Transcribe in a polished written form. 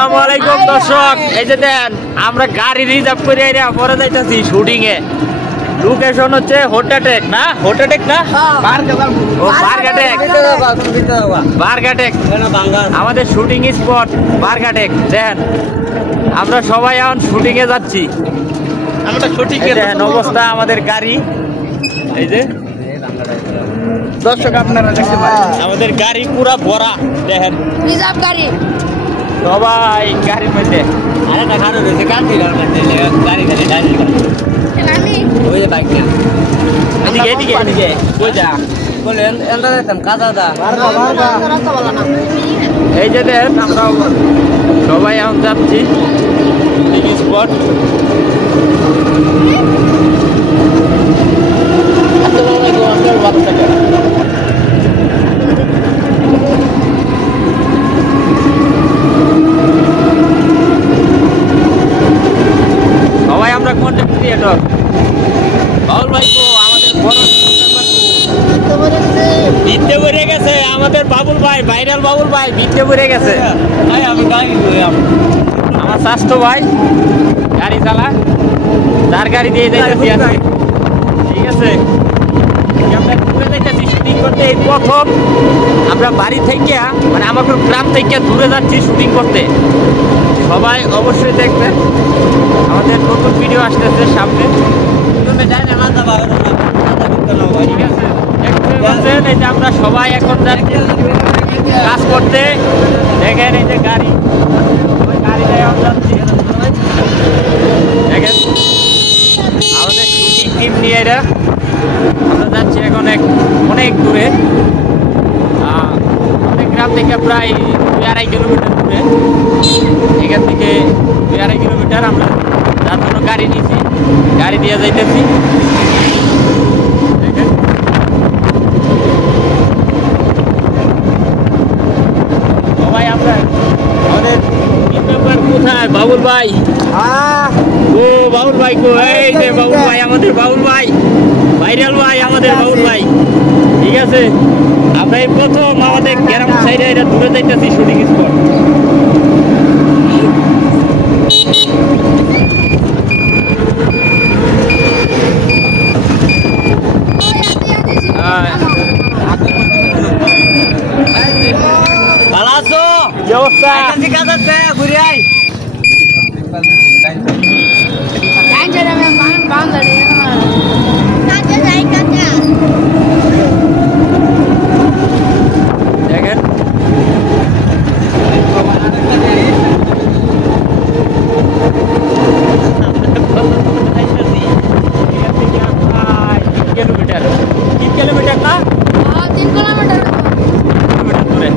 আসসালামু আলাইকুম দর্শক, এই যে দেন আমরা গাড়ি রিজার্ভ করে পরে যাইতেছি শুটিং এ। লোকেশন হচ্ছে হোটাটেক না, হোটাটেক না বারঘাটেক আমাদের শুটিং স্পট বারঘাটেক। দেখেন আমরা সবাই এখন শুটিং এ যাচ্ছি। আমরা শুটিং এ দেখেন অবস্থা আমাদের গাড়ি, এই যে দর্শক আপনারা দেখতে পারেন আমাদের গাড়ি পুরা ভরা। দেখেন রিজার্ভ গাড়ি সবাই গাড়ির মধ্যে। আরে না খানো রয়েছে গাড়ি গাড়ি আমি ওই যে বাইক না এদিকে এদিকে এদিকে ওই যা বলেন এলটা দেখতাম কাদা দা। রাস্তা বলা না এই যে দেখেন আমরা সবাই এখন যাচ্ছি পিকনিক স্পট। সবাই আমরা কন্টেন্ট ক্রিয়েটর। বাউল ভাই কো আমাদের বড় বিদ্যে বেড়ে গেছে, আমাদের বাবুল ভাই ভাইরাল বাবুল ভাই বিদ্যে বেড়ে গেছে। আমার স্বাস্থ্য ভাই গাড়ি চালা, তার গাড়ি দিয়ে যাইতেছি আজকে। ঠিক আছে, আমরা ঘুরে যাইতেছি শুটিং করতে। এই প্রথম আমরা বাড়ি থেকে মানে আমাদের গ্রাম থেকে দূরে যাচ্ছি শুটিং করতে। সবাই অবশ্যই দেখবেন, আমাদের নতুন ভিডিও আসতেছে সামনে। ঠিক আছে, দেখতে পাচ্ছেন এই যে আমরা সবাই এখন যাচ্ছি কাজ করতে। দেখেন এই যে গাড়ি, গাড়িটাই এখন যাচ্ছি। দেখেন আমাদের শুটিং টিম নিয়ে এরা আমরা যাচ্ছি এখন অনেক দূরে। আমাদের গ্রাম থেকে প্রায় 2-2.5 কিলোমিটার দূরে। এখান থেকে 2-2.5 কিলোমিটার আমরা যার জন্য গাড়ি নিয়েছি, গাড়ি দিয়ে যাইতেছি। দেখেন সবাই আমরা আমাদের কোথায় বাবুল ভাই? ও বাবুল ভাই কো, এই যে বাবুল ভাই আমাদের বাবুল ভাই ভাইরাল ভাই আমাদের বাবুল ভাই। ঠিক আছে, আমরা এই প্রথম আমাদের গ্রাম সাইডে এটা দূরে যাইতেছি শুটিং স্পট। ভালো আছো? কি অবস্থা? ঘুরে আই দেখেন কিলোমিটার না 3 কিলোমিটার কিলোমিটার দূরে।